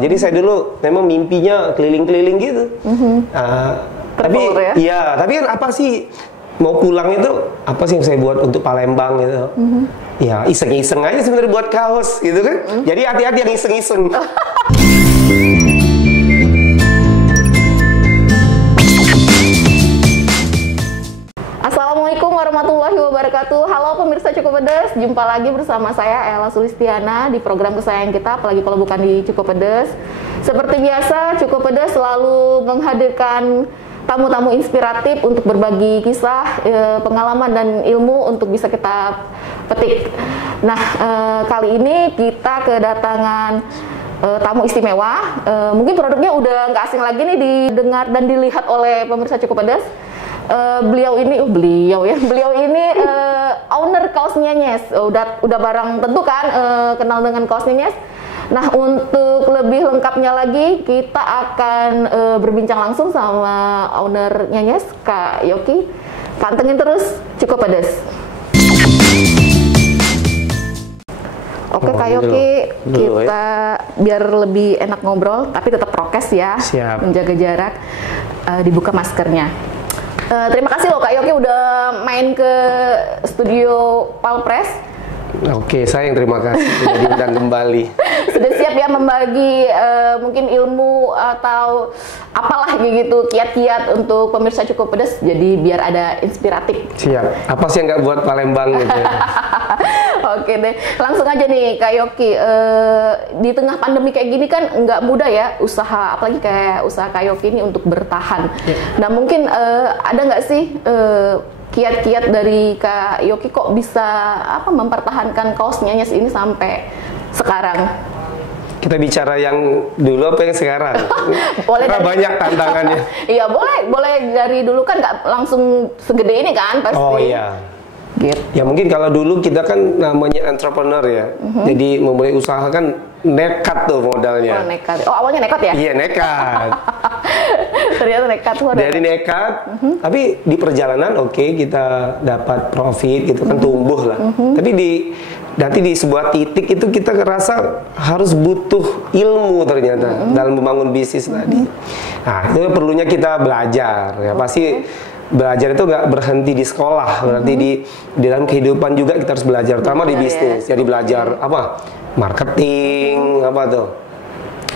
Jadi saya dulu memang mimpinya keliling-keliling gitu. Tapi ya, tapi kan apa sih mau pulang itu apa sih yang saya buat untuk Palembang gitu? Ya iseng-iseng aja sebenarnya buat kaos gitu kan. Jadi hati-hati yang iseng-iseng. Assalamualaikum warahmatullahi wabarakatuh. Halo pemirsa Cukup Pedes, jumpa lagi bersama saya Ella Sulistiana di program kesayangan kita, apalagi kalau bukan di Cukup Pedes. Seperti biasa, Cukup Pedes selalu menghadirkan tamu-tamu inspiratif untuk berbagi kisah, pengalaman dan ilmu untuk bisa kita petik. Nah, kali ini kita kedatangan tamu istimewa. Mungkin produknya udah nggak asing lagi nih didengar dan dilihat oleh pemirsa Cukup Pedes. Beliau ini owner kaos Nyenyes. Udah barang tentu kan kenal dengan kaos Nyenyes. Nah, untuk lebih lengkapnya lagi kita akan berbincang langsung sama owner Nyenyes, Kak Yoki. Pantengin terus Cukup Pedes. Oke, Kak Yoki, kita biar lebih enak ngobrol tapi tetap prokes ya. Siap. Menjaga jarak, dibuka maskernya. Terima kasih loh Kak Yoki udah main ke studio Palpres. Oke, saya yang terima kasih sudah diundang kembali. Sudah siap ya membagi mungkin ilmu atau apalah gitu, kiat-kiat untuk pemirsa Cukup Pedes, jadi biar ada inspiratif. Siap. Apa sih yang nggak buat Palembang gitu? Oke deh, langsung aja nih Kak Yoki. Di tengah pandemi kayak gini kan nggak mudah ya usaha, apalagi kayak usaha Kak Yoki ini untuk bertahan. Nah mungkin ada nggak sih kiat-kiat dari Kak Yoki kok bisa mempertahankan kaos Nyenyes ini sampai sekarang? Kita bicara yang dulu apa yang sekarang? Boleh karena banyak tantangannya. Iya boleh dari dulu kan nggak langsung segede ini kan pasti. Oh iya. Gitu. Ya mungkin kalau dulu kita kan namanya entrepreneur ya, jadi memulai usaha kan nekat tuh modalnya. Oh nekat. Oh awalnya nekat ya? Iya nekat. Ternyata nekat. Dari nekat, tapi di perjalanan oke, kita dapat profit gitu kan, tumbuh lah. Tapi nanti di sebuah titik itu kita ngerasa harus butuh ilmu ternyata dalam membangun bisnis tadi. Nah itu perlunya kita belajar ya, pasti. Belajar itu nggak berhenti di sekolah, berarti di dalam kehidupan juga kita harus belajar, terutama di bisnis. Jadi belajar apa? Marketing, apa tuh?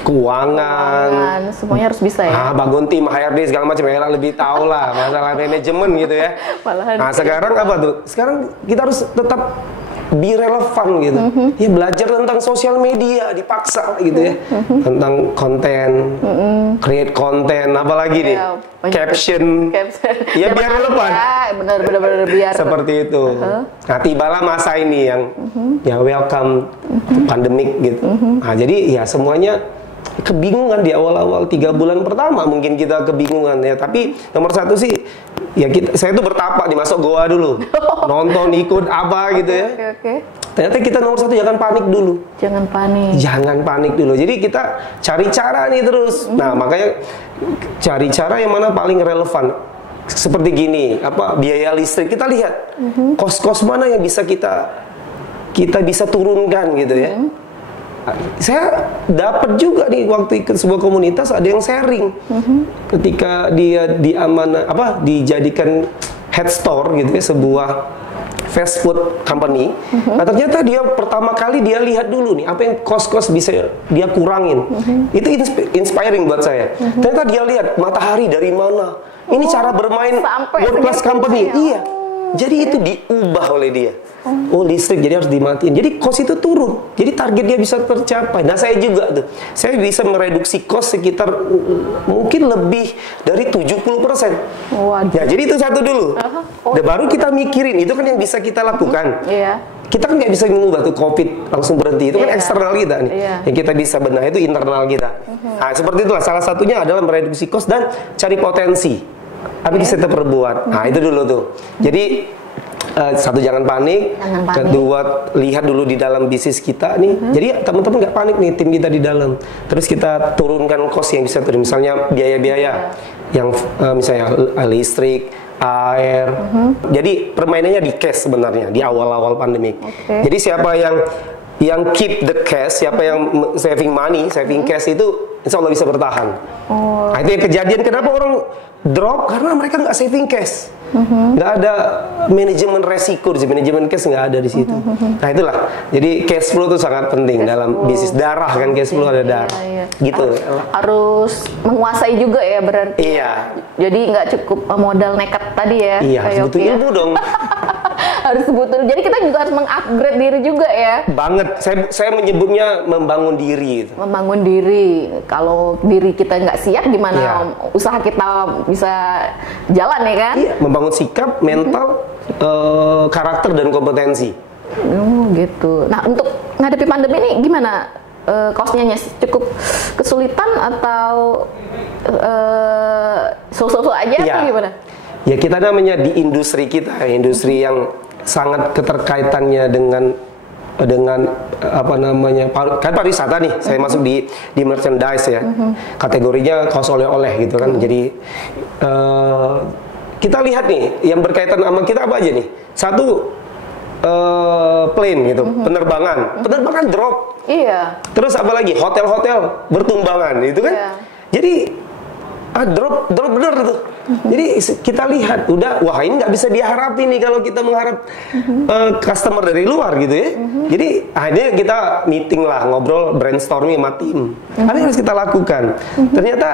Keuangan, semuanya harus bisa ya. Bangun tim, HRD segala macam, ya lebih tahu lah masalah manajemen gitu ya. Nah sekarang apa tuh? Sekarang kita harus tetap be relevan gitu. Ya belajar tentang sosial media dipaksa gitu ya. Tentang konten, create konten, apalagi nih? Caption. Ya biar relevan. Bener biar. Seperti itu. Nah tibalah masa ini yang ya welcome pandemic gitu. Nah jadi ya semuanya kebingungan di awal-awal 3 bulan pertama, mungkin kita kebingungan ya. Tapi nomor satu sih ya saya tuh bertapa di masuk goa dulu, nonton ikut apa gitu ya. Ternyata kita nomor satu jangan panik dulu. Jangan panik dulu. Jadi kita cari cara nih terus. Nah makanya cari cara yang mana paling relevan. Seperti gini, biaya listrik kita lihat kos-kos mana yang bisa kita bisa turunkan gitu ya. Saya dapat juga nih waktu ikut sebuah komunitas ada yang sharing ketika dia dijadikan head store gitu ya, sebuah fast food company. Nah ternyata dia pertama kali dia lihat dulu nih apa yang kos-kos bisa dia kurangin. Itu inspiring buat saya. Ternyata dia lihat matahari dari mana. Ini cara bermain world class company. Iya. Jadi itu diubah oleh dia. Oh listrik jadi harus dimatiin. Jadi cost itu turun. Jadi target dia bisa tercapai. Nah saya juga tuh. Saya bisa mereduksi cost sekitar mungkin lebih dari 70%. Ya jadi itu satu dulu. Baru kita mikirin itu kan yang bisa kita lakukan. Kita kan nggak bisa mengubah tuh COVID langsung berhenti. Itu kan eksternal kita nih. Yang kita bisa benahi itu internal kita. Nah seperti itulah. Salah satunya adalah mereduksi cost dan cari potensi. Apa bisa kita perbuat? Nah itu dulu tuh. Jadi satu jangan panik. Kedua lihat dulu di dalam bisnis kita nih. Jadi teman-teman nggak panik nih tim kita di dalam. Terus kita turunkan cost yang bisa turun. Misalnya biaya-biaya yang misalnya listrik, air. Jadi permainannya di cash sebenarnya di awal-awal pandemi. Jadi siapa yang yang keep the cash, siapa yang saving money, saving cash itu insya Allah bisa bertahan. Nah, itu yang kejadian kenapa orang drop, karena mereka nggak saving cash, nggak ada manajemen resiko, manajemen cash nggak ada di situ. Nah itulah, jadi cash flow itu sangat penting dalam bisnis. Darah kan, cash flow ada darah, gitu. Harus menguasai juga ya berarti. Iya. Jadi nggak cukup modal nekat tadi ya. Iya, butuh ilmu dong. Harus butuh. Jadi kita juga harus mengupgrade diri juga ya. Banget. Saya menyebutnya membangun diri. Membangun diri. Kalau diri kita nggak siap, gimana usaha kita bisa jalan ya kan? Iya. Membangun sikap, mental, karakter dan kompetensi. Gitu. Nah, untuk menghadapi pandemi ini gimana? Kosnya cukup kesulitan atau so-so aja atau gimana? Ya kita namanya di industri kita, industri yang sangat keterkaitannya dengan apa namanya, kan pariwisata nih, saya masuk di merchandise ya, kategorinya kaos oleh-oleh gitu kan. Jadi kita lihat nih yang berkaitan sama kita apa aja nih. Satu, plane gitu, penerbangan drop. Iya. Terus apa lagi, hotel-hotel bertumbangan itu kan. Jadi drop bener tuh. Jadi kita lihat udah, wah ini nggak bisa diharapin nih kalau kita mengharap customer dari luar gitu ya. Jadi akhirnya kita meeting lah, ngobrol, brainstorming sama tim. Apa yang harus kita lakukan? Ternyata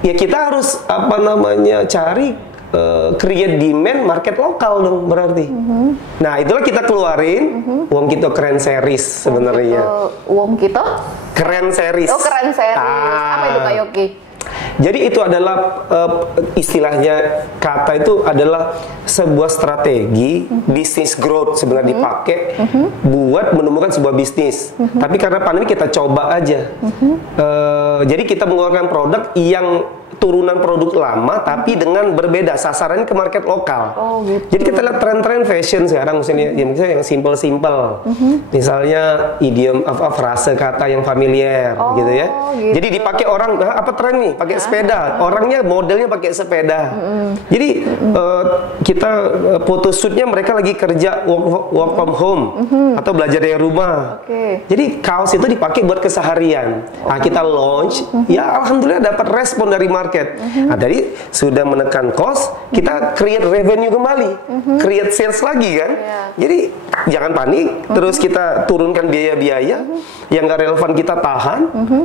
ya kita harus apa namanya, cari create demand market lokal dong berarti. Nah itulah kita keluarin Wong Kito Keren Series sebenarnya. Wong Kito Keren Series. Oh, Keren Series. Apa itu Kak Yoki? Jadi itu adalah istilahnya, kata itu adalah sebuah strategi bisnis growth sebenarnya dipakai buat menemukan sebuah bisnis. Tapi karena pandemi kita coba aja. Jadi kita mengeluarkan produk yang turunan produk lama tapi dengan berbeda, sasarannya ke market lokal. Gitu. Jadi kita lihat tren-tren fashion sekarang misalnya yang simple-simple. Misalnya idiom frase kata yang familiar gitu ya. Gitu. Jadi dipakai orang, apa tren nih? Pakai sepeda. Orangnya modelnya pakai sepeda. Jadi kita photoshootnya mereka lagi kerja work from home atau belajar dari rumah. Jadi kaos itu dipakai buat keseharian. Nah, kita launch, ya alhamdulillah dapat respon dari market. Nah, dari sudah menekan cost, kita create revenue kembali, create sales lagi kan. Jadi jangan panik, terus kita turunkan biaya-biaya yang nggak relevan, kita tahan.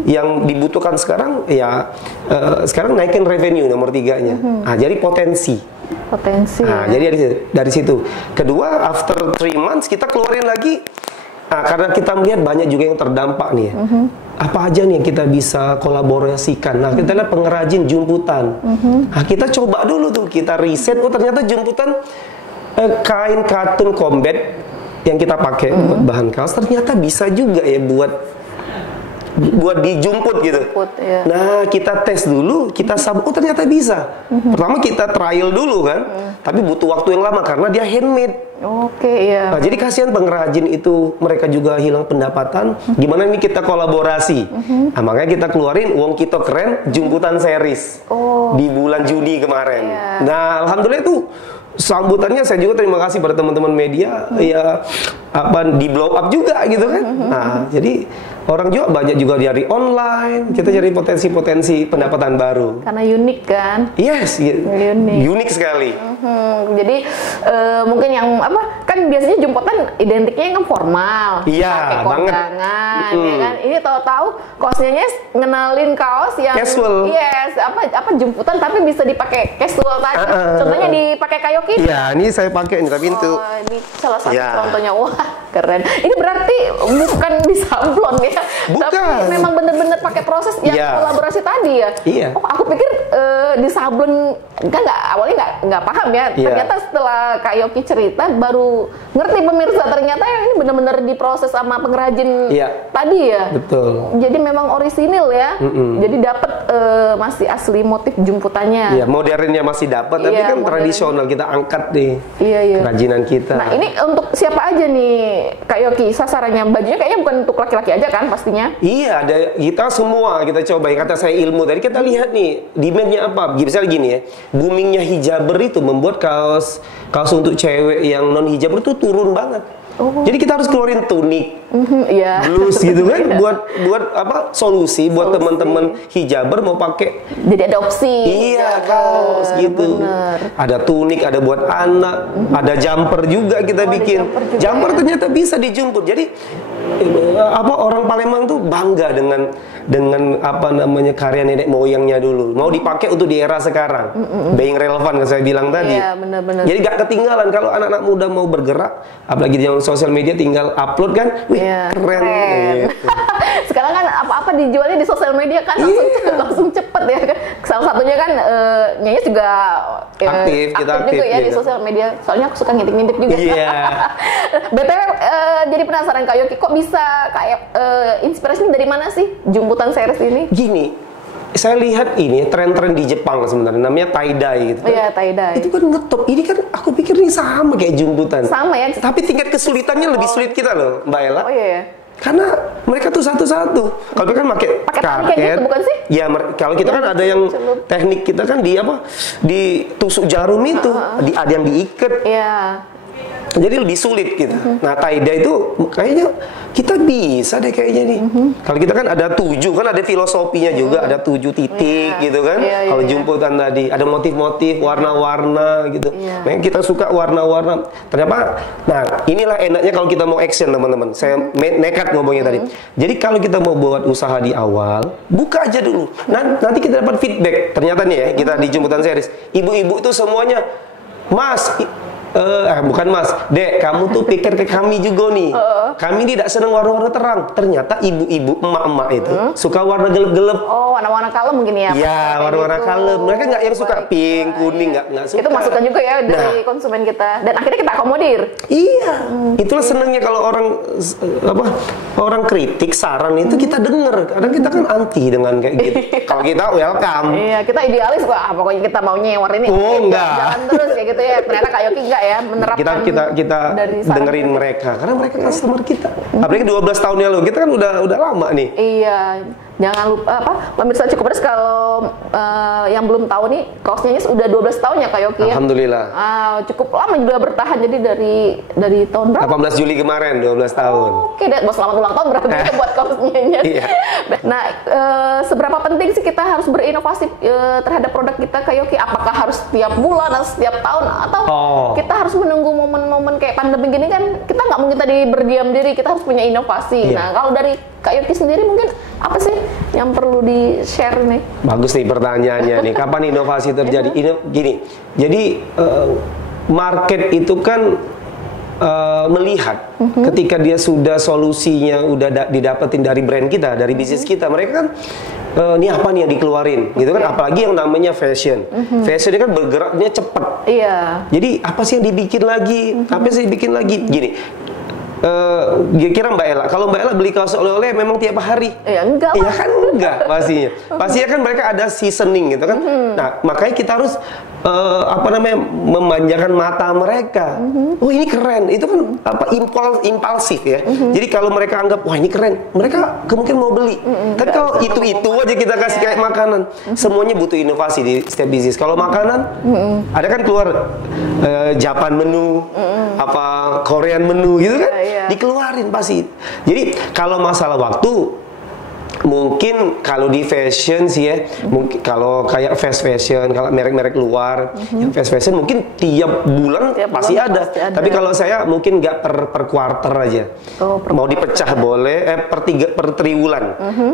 Yang dibutuhkan sekarang ya sekarang naikin revenue nomor 3-nya. Nah, jadi potensi. Nah, jadi dari situ. Kedua, after 3 months kita keluarin lagi. Nah, karena kita melihat banyak juga yang terdampak nih ya. Apa aja nih yang kita bisa kolaborasikan. Nah, kita lihat pengrajin jumputan. Nah, kita coba dulu tuh, kita riset. Oh, ternyata jumputan kain katun combat yang kita pakai buat bahan kaos ternyata bisa juga ya buat dijumput gitu. Nah, kita tes dulu, kita oh ternyata bisa. Pertama kita trial dulu kan. Tapi butuh waktu yang lama karena dia handmade. Nah, jadi kasihan pengrajin itu, mereka juga hilang pendapatan. Gimana ini kita kolaborasi? Nah, makanya kita keluarin Wong Kito Keren Jumputan Series di bulan Juni kemarin. Nah, alhamdulillah itu sambutannya, saya juga terima kasih pada teman-teman media ya, di blow up juga gitu kan. Nah, jadi orang juga banyak juga dari online, kita cari potensi-potensi pendapatan baru. Karena unik kan? Yes, unik sekali. Jadi mungkin yang kan biasanya jumputan identiknya yang formal, pakai kondangan, ya kan? Ini tahu-tahu kaosnya ngenalin kaos yang casual. Yes, apa jumputan tapi bisa dipakai casual tadi. Contohnya dipakai Kak Yoki. Iya, ini saya pakai tapi itu. Ini salah satu contohnya. Wah, keren. Ini berarti bukan di sablon ya. Bukan. Tapi memang bener-bener pakai proses yang kolaborasi tadi ya. Iya. Oh, aku pikir di sablon kan awalnya nggak paham ya. Ternyata setelah Kak Yoki cerita baru ngerti pemirsa, ternyata ini bener-bener diproses sama pengrajin tadi ya. Betul. Jadi memang orisinil ya. Jadi dapat masih asli motif jumputannya. Iya, modernnya masih dapat, tapi kan tradisional kita angkat deh. Kerajinan kita. Nah, ini untuk siapa aja nih Kak Yoki sasarannya? Bajunya kayaknya bukan untuk laki-laki aja kan pastinya? Iya, ada kita semua kita coba. Yang kata saya ilmu tadi, kita lihat nih demandnya apa. Misalnya gini ya, boomingnya hijaber itu membuat kaos untuk cewek yang non hijaber itu turun banget. Jadi kita harus keluarin tunik, Iya. blus gitu kan, buat apa solusi buat teman-teman hijaber mau pakai. Jadi ada opsi. Iya, kaos gitu. Bener. Ada tunik, ada buat anak, ada jumper juga kita bikin. Jumper ternyata bisa dijemput. Jadi apa orang Palembang tuh bangga dengan apa namanya karya nenek moyangnya dulu. Mau dipakai untuk di era sekarang. Being relevan kan saya bilang tadi. Iya, benar-benar. Jadi gak ketinggalan kalau anak-anak muda mau bergerak, apalagi di sosial media tinggal upload kan, wih keren. Gitu. Sekarang kan apa-apa dijualnya di sosial media kan langsung cepet ya kan. Salah satunya kan Nyanya juga aktif juga ya di sosial media. Soalnya aku suka ngintip-ngintip juga. Iya. BTW jadi penasaran Kak Yoki, kok bisa kayak inspirasinya dari mana sih jumputan series ini? Gini, saya lihat ini tren-tren di Jepang sebenarnya namanya tie-dye gitu. Oh iya, tie-dye. Itu kan ngetop. Ini kan aku pikir ini sama kayak jumputan. Sama ya. Tapi tingkat kesulitannya lebih sulit kita loh, Mbak Ella. Oh iya ya. Karena mereka tuh satu-satu. Kalau kita kan pakai karet gitu bukan sih? Ya, kalau kita kan ada yang teknik kita kan di apa? Ditusuk jarum itu, ada yang diikat. Iya. Jadi lebih sulit gitu. Nah, tie-dye itu kayaknya kita bisa deh kayaknya nih. Kalau kita kan ada 7, kan ada filosofinya juga, ada 7 titik gitu kan. Kalau jumputan tadi ada motif-motif, warna-warna gitu. Memang kita suka warna-warna. Ternyata, nah inilah enaknya kalau kita mau action teman-teman. Saya nekat ngomongnya tadi. Jadi kalau kita mau buat usaha di awal, buka aja dulu. Nanti kita dapat feedback. Ternyata nih ya, kita di jumputan series, ibu-ibu itu semuanya, Mas, bukan Mas, Dek, kamu tuh pikir ke kami juga nih. Kami tidak senang warna-warna terang. Ternyata ibu-ibu, emak-emak itu suka warna gelap-gelap. Oh, warna-warna kalem mungkin ya? Iya, warna-warna kalem. Mereka nggak yang suka pink, kuning, nggak suka. Itu masukan juga ya dari konsumen kita. Dan akhirnya kita akomodir. Iya, itulah senangnya kalau orang kritik, saran itu kita denger. Karena kita kan anti dengan kayak gitu. Kalau kita welcome. Iya, kita idealis, wah pokoknya kita maunya yang warna ini. Oh, enggak. Jalan terus kayak gitu ya. Ternyata Kak Yoki enggak ya menerapkan kita dengerin mereka karena mereka customer kita. Apalagi 12 tahun yang lalu kita kan udah lama nih. Iya. Jangan lupa pemirsa Cukup Pedas kalau yang belum tahu nih kaosnya udah 12 tahun ya Kak Yoki ya. Alhamdulillah. Cukup lama juga bertahan, jadi dari tahun berapa? 18 Juli kemarin 12 tahun. Oke, buat selamat ulang tahun berarti buat kaosnya. Iya. Nah, seberapa penting sih kita harus berinovasi terhadap produk kita Kak Yoki? Apakah harus setiap bulan atau setiap tahun atau kita harus menunggu momen-momen kayak pandemi gini kan? Kita nggak mungkin tadi berdiam diri, kita harus punya inovasi. Iya. Nah, kalau dari Kak Yoki sendiri mungkin apa sih yang perlu di-share nih? Bagus nih pertanyaannya nih. Kapan inovasi terjadi? Gini, jadi market itu kan melihat ketika dia sudah solusinya udah didapetin dari brand kita, dari bisnis kita, mereka kan ini apa nih yang dikeluarin, gitu kan? Apalagi yang namanya fashion. Fashion ini kan bergeraknya cepat. Iya. Jadi apa sih yang dibikin lagi? Apa sih dibikin lagi? Gini. Kira Mbak Ella, kalau Mbak Ella beli kaos oleh-oleh memang tiap hari? Ya enggak lah. Iya kan enggak pastinya. Pastinya kan mereka ada seasoning gitu kan. Nah, makanya kita harus memanjakan mata mereka. Oh, ini keren. Itu kan impulsif ya. Jadi kalau mereka anggap wah ini keren, mereka kemungkinan mau beli. Tapi kalau itu aja kita kasih kayak makanan, semuanya butuh inovasi di setiap bisnis. Kalau makanan ada kan keluar Japan menu, Korean menu gitu kan. Dikeluarin pasti. Jadi kalau masalah waktu, mungkin kalau di fashion sih ya, mungkin kalau kayak fast fashion, kalau merek-merek luar, yang fast fashion mungkin tiap bulan pasti ada. Tapi kalau saya mungkin nggak per quarter aja. Mau dipecah boleh, per triwulan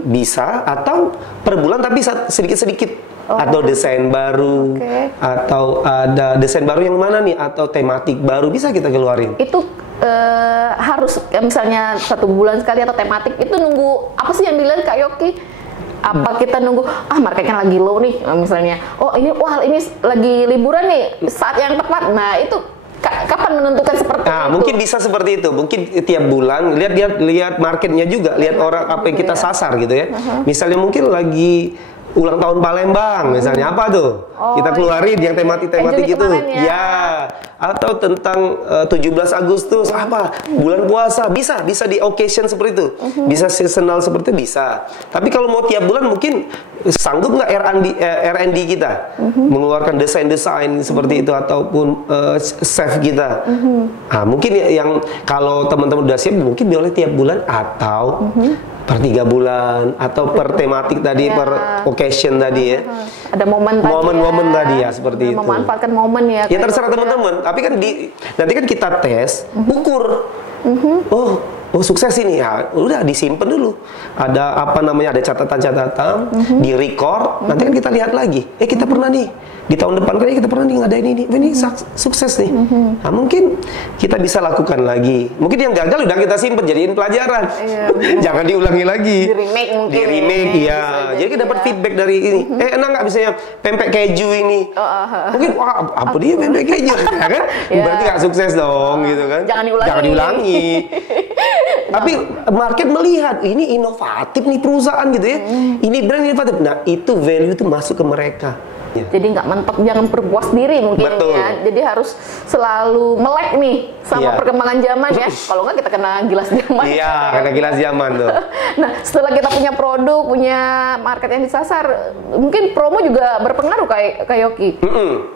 bisa, atau per bulan tapi sedikit-sedikit. Atau desain baru, atau ada desain baru yang mana nih, atau tematik baru bisa kita keluarin. Itu harus misalnya 1 bulan sekali atau tematik, itu nunggu apa sih yang dilihat Kak Yoki? Apa kita nunggu marketnya lagi low nih misalnya, ini lagi liburan nih, saat yang tepat. Nah itu kapan menentukan seperti itu? Mungkin bisa seperti itu. Mungkin tiap bulan lihat marketnya juga, lihat orang apa yang kita sasar gitu ya. Misalnya mungkin lagi ulang tahun Palembang misalnya, apa tuh? Kita keluarin yang tematik gitu. Ya. atau tentang 17 Agustus apa bulan puasa, bisa di occasion seperti itu, bisa seasonal seperti itu, bisa. Tapi kalau mau tiap bulan mungkin sanggup nggak R&D kita mengeluarkan desain-desain seperti itu ataupun chef kita. Nah, mungkin yang kalau teman-teman udah siap mungkin boleh tiap bulan atau per 3 bulan atau per tematik tadi, per occasion tadi ya. Ada momen-momen tadi ya seperti itu. Memanfaatkan momen ya. Ya terserah teman-teman. Tapi kan nanti kan kita tes, ukur. Oh sukses ini ya, udah disimpan dulu. Ada apa namanya? Ada catatan-catatan, di record. Nanti kan kita lihat lagi. Kita pernah nih di tahun depan kayaknya kita pernah nih ngadain ini sukses nih. Nah, mungkin kita bisa lakukan lagi. Mungkin yang gagal udah kita simpen jadiin pelajaran. Jangan diulangi lagi. Di remake mungkin. Di remake ya. Jadi kita dapat feedback dari ini. Enak nggak misalnya pempek keju ini? Mungkin wah apa dia pempek keju ya kan? Berarti nggak sukses dong gitu kan? Jangan diulangi. Tapi market melihat ini inovatif nih perusahaan gitu ya. Ini brand inovatif. Nah, itu value itu masuk ke mereka. Jadi nggak mentok, jangan berpuas diri mungkin ya. Jadi harus selalu melek nih sama perkembangan zaman ya. Kalau nggak kita kena gilas zaman. Iya, kena gilas zaman tuh. Nah, setelah kita punya produk, punya market yang disasar, mungkin promo juga berpengaruh kayak Yoki.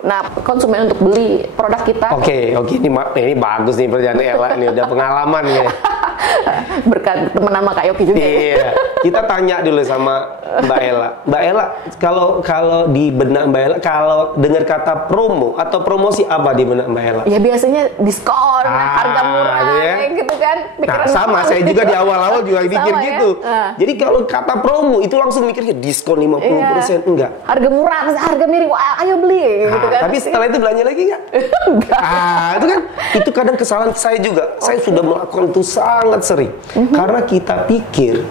Nah, konsumen untuk beli produk kita. Oke, ini bagus nih perjalanan Ella ini udah pengalaman ya. Berkat teman sama Kak Yoki juga. Iya. Kita tanya dulu sama Mbak Ella. Mbak Ella, kalau di benak Mbak Ella, kalau dengar kata promo atau promosi apa di benak Mbak Ella? Ya biasanya diskon, harga murah, ya. gitu kan. Nah, sama saya juga di awal-awal juga mikir gitu. Jadi kalau kata promo itu langsung mikirnya diskon 50%, enggak. Harga murah, harga miring, wah, ayo beli gitu kan. Tapi setelah itu belanja lagi enggak? Enggak. Itu kadang kesalahan saya juga. Saya sudah melakukan itu sangat sering. Karena kita pikir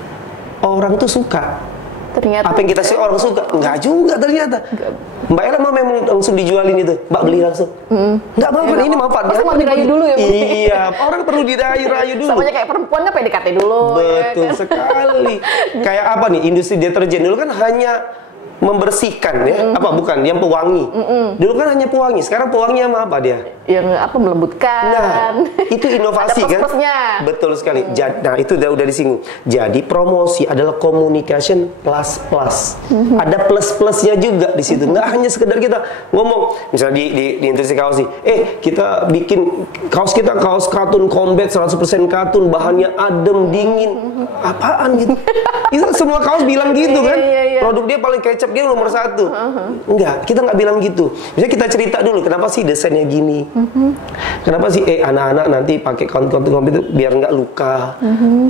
orang tuh suka. Ternyata apa yang kita sih orang suka? Enggak juga ternyata. Mbak Ella memang langsung dijualin itu. Mbak beli langsung. Enggak apa-apa, ini manfaat. Pasti mau dirayu dulu ya, Bu? Iya, orang perlu dirayu dulu. Sama kayak perempuan kan PDKT dulu. Betul ya, kan? sekali. Kayak apa nih, industri deterjen dulu kan hanya membersihkan ya, apa bukan yang pewangi. Dulu kan hanya pewangi, sekarang pewangi sama apa dia? Yang apa melembutkan. Nah, itu inovasi kan? Betul sekali. Nah, itu udah disinggung. Jadi promosi adalah communication plus. Ada plus-plusnya juga di situ. Nggak hanya sekedar kita ngomong, misalnya di industri kaos nih, kita bikin kaos kita kaos katun combat 100% katun, bahannya adem, dingin. Apaan gitu? Itu semua kaos bilang gitu kan? Produk dia paling kecap, dia nomor 1. Enggak, kita nggak bilang gitu. Misalnya kita cerita dulu, kenapa sih desainnya gini? Kenapa sih anak-anak nanti pakai katun itu biar nggak luka?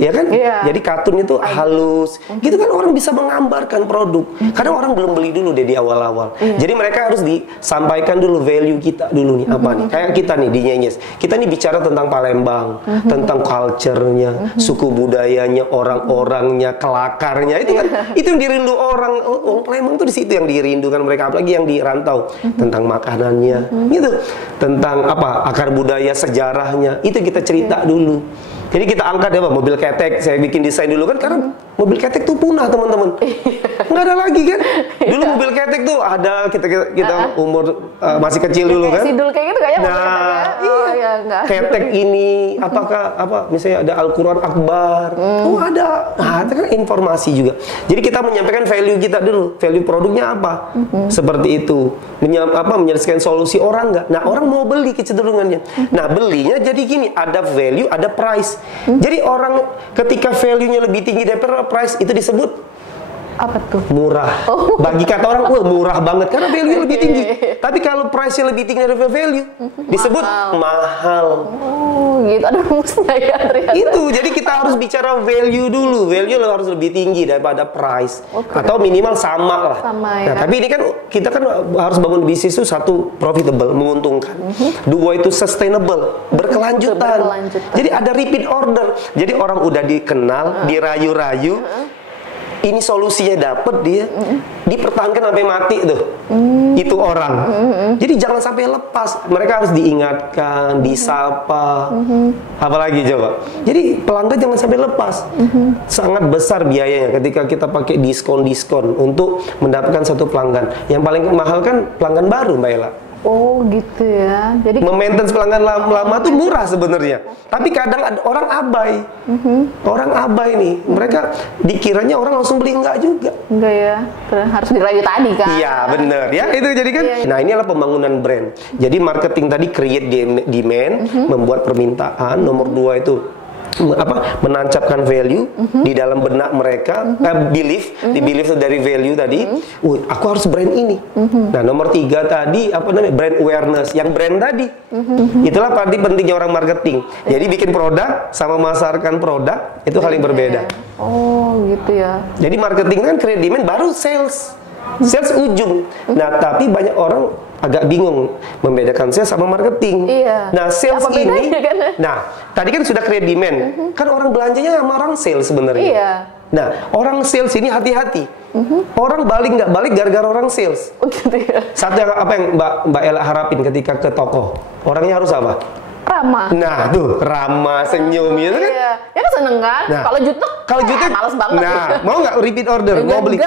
Ya kan? Jadi katun itu halus. Gitu kan orang bisa menggambarkan produk. Kadang orang belum beli dulu deh di awal-awal. Jadi mereka harus disampaikan dulu value kita dulu nih, apa nih? Kayak kita nih di Nyenyes. Kita nih bicara tentang Palembang, tentang culture-nya, suku budayanya, orang-orangnya, kelakarnya. Itu kan itu yang dirindu orang Palembang tuh di situ yang dirindukan mereka, apalagi yang di rantau, tentang makanannya, gitu, tentang apa akar budaya sejarahnya, itu kita cerita dulu. Jadi kita angkat ya, mobil ketek, saya bikin desain dulu kan, karena mobil ketek tuh punah teman-teman, nggak ada lagi kan. Dulu mobil ketek tuh ada, kita umur masih kecil dulu kan. Sidul kayak gitu kayaknya. Nah, ketek ini apakah misalnya ada Al-Quran Akbar, ada, itu kan informasi juga. Jadi kita menyampaikan value kita dulu, value produknya apa, seperti itu, menyelesaikan solusi orang nggak. Nah, orang mau beli kecenderungannya. Nah, belinya jadi gini, ada value, ada price. Jadi orang ketika value-nya lebih tinggi daripada price, itu disebut apa tuh? Murah. Bagi kata orang, wah murah banget karena value lebih tinggi. Tapi kalau price-nya lebih tinggi dari value, disebut mahal. Gitu, ada rumusnya ya ternyata. Itu, jadi kita harus bicara value dulu. Value harus lebih tinggi daripada price. Atau minimal sama lah. Sama, ya. Nah, tapi ini kan kita kan harus bangun bisnis itu satu profitable, menguntungkan. Dua itu sustainable, berkelanjutan. Jadi ada repeat order. Jadi orang udah dikenal, dirayu-rayu. Ini solusinya dapat, dia dipertahankan sampai mati tuh. Itu orang. Jadi jangan sampai lepas. Mereka harus diingatkan, disapa. Apalagi coba. Jadi pelanggan jangan sampai lepas. Sangat besar biayanya ketika kita pakai diskon-diskon untuk mendapatkan satu pelanggan. Yang paling mahal kan pelanggan baru, Mbak Ella. Oh gitu ya. Jadi Memaintain pelanggan lama tuh murah sebenarnya. Tapi kadang ada orang abai. Orang abai nih. Mereka dikiranya orang langsung beli, enggak juga. enggak ya. Harus dirayu tadi kan. Iya benar ya, itu jadi kan. Iya. Nah ini adalah pembangunan brand. Jadi marketing tadi create demand, membuat permintaan. Nomor 2 itu menancapkan value di dalam benak mereka, belief, di belief dari value tadi. Aku harus brand ini. Nah nomor 3 tadi brand awareness, yang brand tadi. Itulah tadi pentingnya orang marketing. Jadi bikin produk sama memasarkan produk itu hal yang berbeda. Oh gitu ya. Jadi marketing kan create demand baru sales. Sales ujung. Nah, tapi banyak orang agak bingung membedakan sales sama marketing. Iya. Nah, sales Apa ini, bedanya kan? nah, tadi kan sudah create demand. Kan orang belanjanya sama orang sales sebenarnya. Iya. Nah, orang sales ini hati-hati. Orang balik nggak balik gara-gara orang sales. Oh gitu ya. Satu yang apa yang Mbak Ella harapin ketika ke toko? Orangnya harus apa? Ramah. Nah, tuh ramah, senyum gitu kan. Iya. Ya kan seneng kan? Nah, Kalau jutek males banget. Nah, mau nggak repeat order? Mau beli?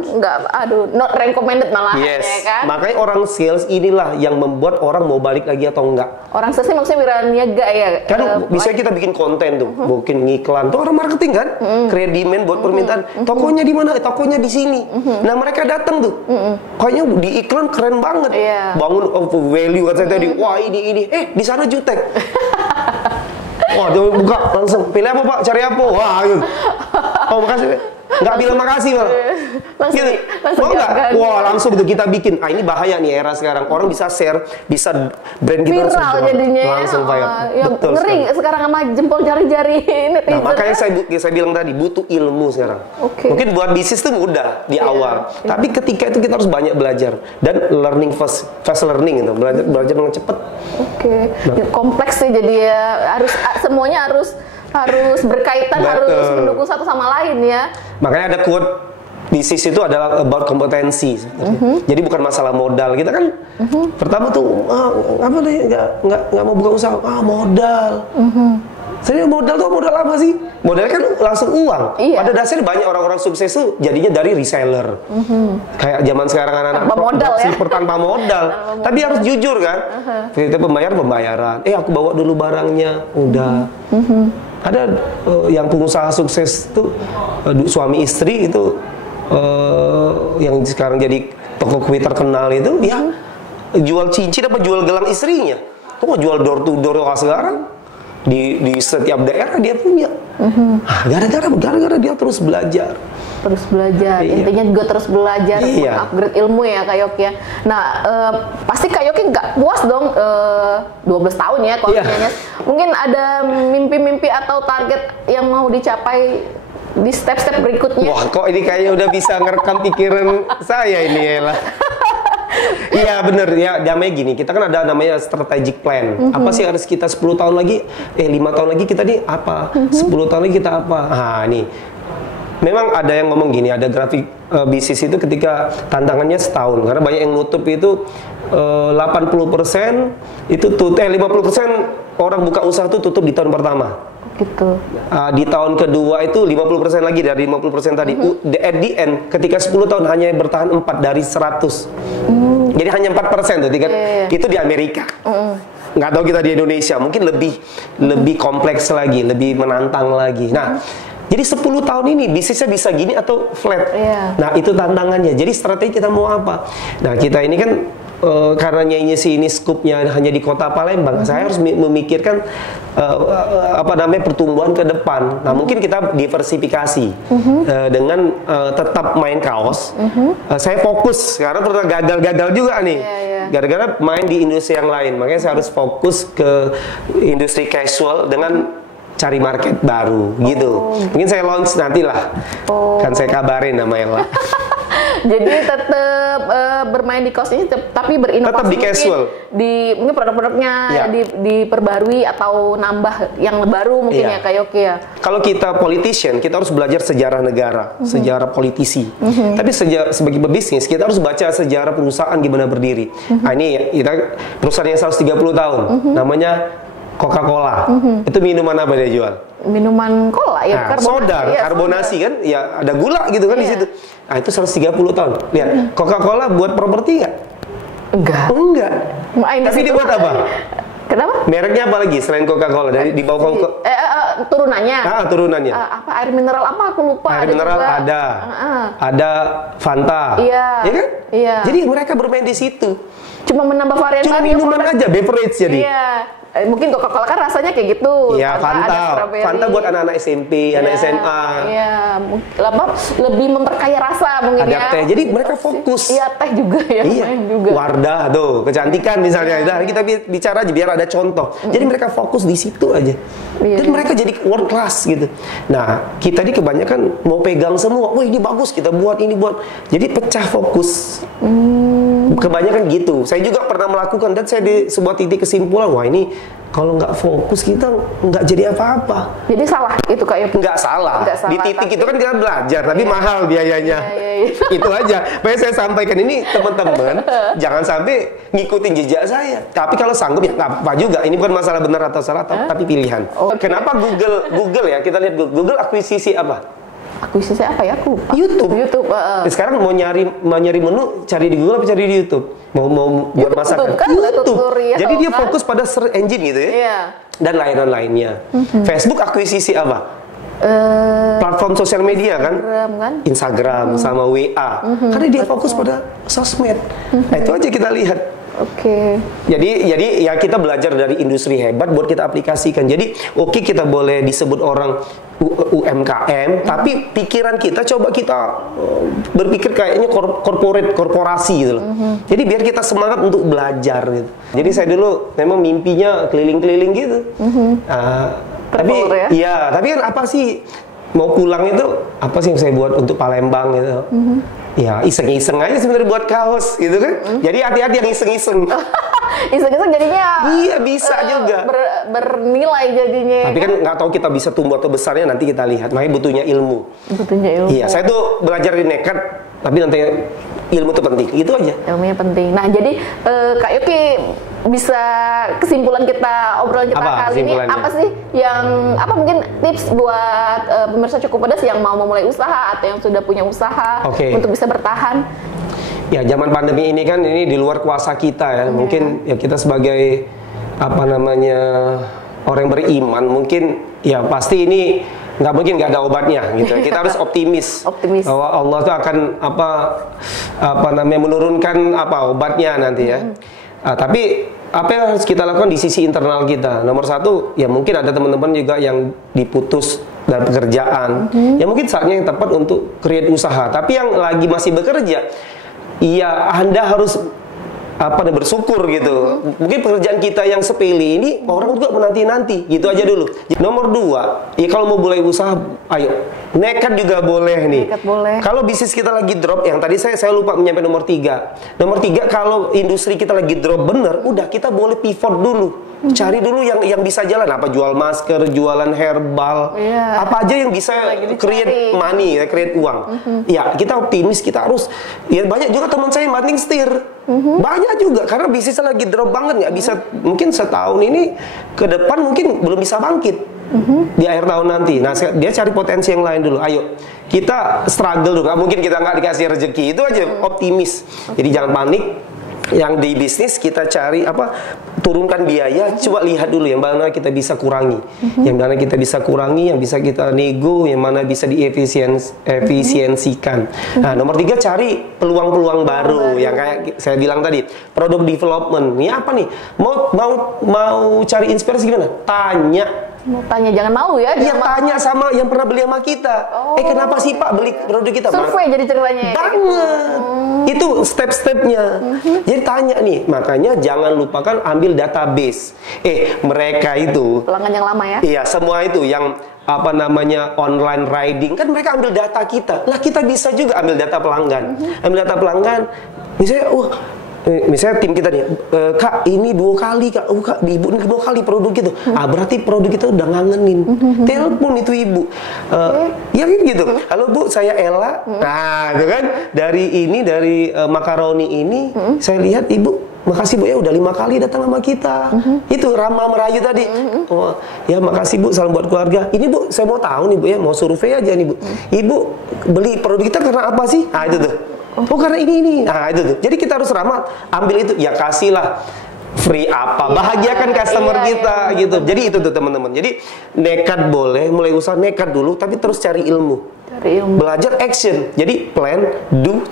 Enggak, aduh, not recommended malah. Yes. Ya kan? Makanya orang sales inilah yang membuat orang mau balik lagi atau enggak. Orang sales ini maksudnya wiraniaga ya. Kan bisa kita bikin konten tuh, bikin ngiklan. Tuh orang marketing kan, create demand buat permintaan. Tokonya di mana? Tokonya di sini. Nah mereka datang tuh. Kayaknya di iklan keren banget. Iya. Bangun value kata saya tadi. Wah ini. Di sana jutek. Wah, dia buka langsung. Pilih apa Pak? Cari apa? Wah, gitu. Oh makasih. Nggak bilang makasih malah. Langsung, Gitu. langsung Mau nggak? jawabkan. Wah langsung itu kita bikin. Ini bahaya nih era sekarang. Orang bisa share, bisa brand kita Viral jadinya. langsung viral. Ya, Betul ngeri sekali. sekarang sama jempol jari-jari netizen. Nah, makanya saya bilang tadi butuh ilmu sekarang. Oke. Mungkin buat bisnis tuh mudah di awal, iya. tapi ketika itu kita harus banyak belajar dan learning fast learning itu, belajar dengan cepat. Oke. Kompleks sih jadi ya semuanya harus berkaitan, Betul. harus mendukung satu sama lain ya. Makanya ada quote, bisnis itu adalah about kompetensi. Jadi bukan masalah modal. Kita kan pertama tuh nggak mau buka usaha, modal. Sebenarnya modal tuh modal apa sih? Modalnya kan langsung uang. Iya. Pada dasarnya banyak orang-orang sukses tuh jadinya dari reseller. Kayak zaman sekarang anak-anak Tanpa modal ya. tanpa modal. Tapi harus jujur kan. Kita pembayaran. Aku bawa dulu barangnya, udah. Ada yang pengusaha sukses tuh suami istri itu yang sekarang jadi toko kue terkenal itu ya jual cincin apa jual gelang istrinya. Tuh mau jual door to door sekarang di setiap daerah dia punya. Gara-gara dia terus belajar. Iya. Intinya juga terus belajar, upgrade ilmu ya Kak Yoki ya. Nah, pasti Kak Yoki nggak puas dong 12 tahun ya kalau mungkin ada mimpi-mimpi atau target yang mau dicapai di step-step berikutnya. Wah, kok ini kayaknya udah bisa ngerekam pikiran saya ini Ella. Iya bener ya, namanya gini, kita kan ada namanya strategic plan. Apa sih harus kita 10 tahun lagi, 5 tahun lagi kita nih apa, 10 tahun lagi kita apa. Nah nih, memang ada yang ngomong gini, ada grafik bisnis itu ketika tantangannya setahun. Karena banyak yang nutup itu 80% itu 50% orang buka usaha itu tutup di tahun pertama. Gitu. Di tahun kedua itu 50% lagi dari 50% tadi. At the end, ketika 10 tahun hanya bertahan 4 dari 100. Jadi hanya 4% tuh. Itu di Amerika. Nggak tahu kita di Indonesia, mungkin lebih kompleks lagi, lebih menantang lagi. Nah, jadi 10 tahun ini bisnisnya bisa gini atau flat. Nah, itu tantangannya. Jadi strategi kita mau apa? Nah, kita ini kan karena ini skupnya hanya di kota Palembang, saya harus memikirkan pertumbuhan ke depan. Nah mungkin kita diversifikasi dengan tetap main kaos. Saya fokus karena pernah gagal juga nih, gara-gara main di industri yang lain. Makanya saya harus fokus ke industri casual dengan cari market baru gitu. Mungkin saya launch nantilah, kan saya kabarin sama Ella. Jadi tetap bermain di kaos ini tapi berinovasi, tetap di casual. Mungkin produk-produknya diperbarui atau nambah yang baru mungkin ya Kak Yoki ya. Kalau kita politician, kita harus belajar sejarah negara, sejarah politisi. Tapi sebagai pebisnis, kita harus baca sejarah perusahaan gimana berdiri. Nah ini kita perusahaan yang 130 tahun, namanya Coca-Cola. Itu minuman apa dia jual? Minuman cola ya, soda, karbonasi kan, ya ada gula gitu kan di situ. Nah itu 130 tahun. Lihat, Coca-Cola buat properti nggak? Enggak. Enggak. Main Tapi dia buat apa? Kenapa? Mereknya apa lagi selain Coca-Cola? Dari di bawah Coca. Turunannya. Turunannya. Apa air mineral apa aku lupa. Air mineral juga. Ada Fanta. Iya. Iya kan? Iya. Jadi mereka bermain di situ. Cuma menambah varian. Cuma minuman aja, beverage jadi. Iya. Mungkin Coca-Cola kan rasanya kayak gitu. Iya, Fanta buat anak-anak SMP, anak SMA. Iya, lebih memperkaya rasa mungkin ada teh, jadi mereka fokus. Iya, teh juga ya. Iya, juga. Wardah tuh, kecantikan misalnya. Nah, kita bicara aja biar ada contoh. Jadi mereka fokus di situ aja. Dan mereka jadi world class gitu. Nah, kita ini kebanyakan mau pegang semua. Wah, ini bagus, kita buat ini buat. Jadi pecah fokus. Kebanyakan gitu. Saya juga pernah melakukan dan saya di sebuah titik kesimpulan, wah ini kalau nggak fokus kita nggak jadi apa-apa. Jadi salah itu kayak nggak salah. Di titik itu kan kita belajar, tapi mahal biayanya. Itu aja. Makanya saya sampaikan ini teman-teman, jangan sampai ngikutin jejak saya. Tapi kalau sanggup ya nggak apa juga. Ini bukan masalah benar atau salah, tapi pilihan. Kenapa Google ya? Kita lihat Google akuisisi apa? Akuisisi apa ya? Aku lupa. YouTube. Sekarang mau nyari menu, cari di Google apa cari di YouTube? Mau buat masakan? Kan YouTube. Jadi dia fokus pada search engine gitu ya. Iya. Dan lain-lainnya. Facebook akuisisi apa? Platform sosial media kan? Instagram sama WA. Karena dia fokus pada sosmed. Nah, itu aja kita lihat. Oke. Jadi ya kita belajar dari industri hebat buat kita aplikasikan. Jadi kita boleh disebut orang UMKM, tapi pikiran kita coba kita berpikir kayaknya korporasi gitu loh. Jadi biar kita semangat untuk belajar gitu. Jadi saya dulu memang mimpinya keliling-keliling gitu. Tapi kan apa sih mau pulang itu apa sih yang saya buat untuk Palembang gitu. Ya iseng-iseng aja sebenarnya buat kaos gitu kan. Jadi hati-hati yang iseng-iseng. Iseng-iseng jadinya iya bisa juga bernilai jadinya. Tapi kan nggak tahu kita bisa tumbuh atau besarnya, nanti kita lihat. Makanya butuhnya ilmu. Iya, saya tuh belajar di nekat, tapi nanti ilmu itu penting. Itu aja. Ilmunya penting. Nah, jadi Kak Yoki, bisa kesimpulan kita obrolan kita kali ini apa sih yang mungkin tips buat pemirsa Cukup Pedas yang mau memulai usaha atau yang sudah punya usaha untuk bisa bertahan? Ya, zaman pandemi ini kan ini di luar kuasa kita ya. Mungkin ya kita sebagai orang yang beriman mungkin ya pasti ini nggak mungkin nggak ada obatnya gitu. Kita harus optimis bahwa Allah tuh akan menurunkan obatnya nanti ya. Tapi apa yang harus kita lakukan di sisi internal kita? Nomor satu, ya mungkin ada teman-teman juga yang diputus dari pekerjaan. Ya mungkin saatnya yang tepat untuk create usaha. Tapi yang lagi masih bekerja, ya Anda harus bersyukur gitu. Mungkin pekerjaan kita yang sepele ini orang juga menanti-nanti, gitu aja dulu. Nomor dua, ya kalau mau mulai usaha, ayo nekat juga boleh nih. Nekat boleh. Kalau bisnis kita lagi drop, yang tadi saya lupa menyampaikan nomor tiga. Nomor tiga, kalau industri kita lagi drop bener, udah kita boleh pivot dulu. Cari dulu yang bisa jalan, jual masker, jualan herbal, apa aja yang bisa create money, create uang. Ya kita optimis, kita harus. Ya banyak juga teman saya banting setir, banyak juga karena bisnisnya lagi drop banget, nggak bisa. Mungkin setahun ini ke depan mungkin belum bisa bangkit di akhir tahun nanti. Nah dia cari potensi yang lain dulu. Ayo kita struggle dulu. Nggak mungkin kita nggak dikasih rezeki, itu aja optimis. Jadi jangan panik. Yang di bisnis kita cari turunkan biaya, coba lihat dulu yang mana kita bisa kurangi, yang mana kita bisa kurangi, yang bisa kita nego, yang mana bisa diefisiensikan. Nah, nomor tiga, cari peluang-peluang baru, yang kayak saya bilang tadi, product development. Ini apa nih? Mau cari inspirasi gimana? Tanya, jangan malu ya. Iya, tanya sama yang pernah beli sama kita. Kenapa sih Pak beli produk kita? Survei jadi ceritanya. Banget. Itu step-stepnya. Jadi tanya nih, makanya jangan lupakan ambil database. Mereka itu pelanggan yang lama ya? Iya, semua itu yang online riding kan mereka ambil data kita. Lah kita bisa juga ambil data pelanggan. Ambil data pelanggan. Misalnya tim kita nih, Kak ini 2 kali Kak, Kak ibu ini 2 kali produk gitu. Berarti produk kita udah ngangenin. Telepon itu ibu, ya gitu. Halo Bu, saya Ella. Nah, itu kan dari makaroni ini, saya lihat ibu. Makasih Bu ya udah 5 kali datang sama kita. Itu ramah merayu tadi. Ya makasih Bu, salam buat keluarga. Ini Bu, saya mau tahu nih Bu ya, mau survei aja nih Bu. Ibu beli produk kita karena apa sih? Itu tuh. Oh karena ini. Nah itu tuh. Jadi kita harus ramah, ambil itu, ya kasihlah free apa, bahagiakan customer kita gitu. Jadi itu tuh teman-teman. Jadi nekat boleh, mulai usaha nekat dulu, tapi terus cari ilmu. Belajar action. Jadi plan, do,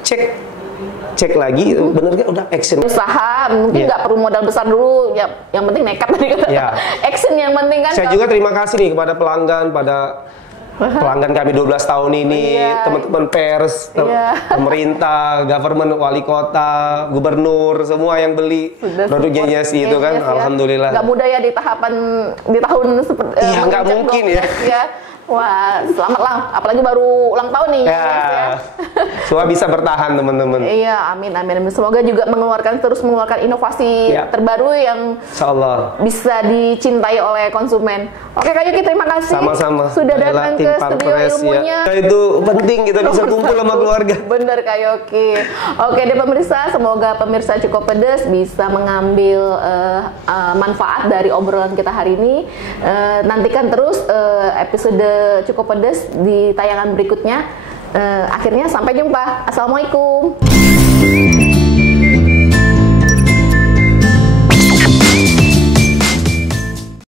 cek lagi, bener gak? Udah action. Usaha mungkin nggak perlu modal besar dulu, ya yang penting nekat tadi kata. Action yang penting kan. Saya juga terima kasih nih kepada pelanggan, pelanggan kami 12 tahun ini, teman-teman pers, pemerintah, government, wali kota, gubernur, semua yang beli produknya sih itu kan, alhamdulillah. Gak mudah ya di tahun seperti. Iya nggak mungkin ya. Wah, selamat lah, apalagi baru ulang tahun nih. Semua bisa bertahan teman-teman. Iya, amin. Semoga juga terus mengeluarkan inovasi terbaru yang Insyaallah bisa dicintai oleh konsumen. Oke Kak Yoki, terima kasih. Sama-sama. Sudah datang ke studio ilmunya. Itu penting kita bisa kumpul sama keluarga. Bener Kak Yoki. Oke deh pemirsa, semoga pemirsa Cukup Pedes bisa mengambil manfaat dari obrolan kita hari ini. Nantikan terus episode Cukup Pedes di tayangan berikutnya. Akhirnya sampai jumpa. Assalamualaikum.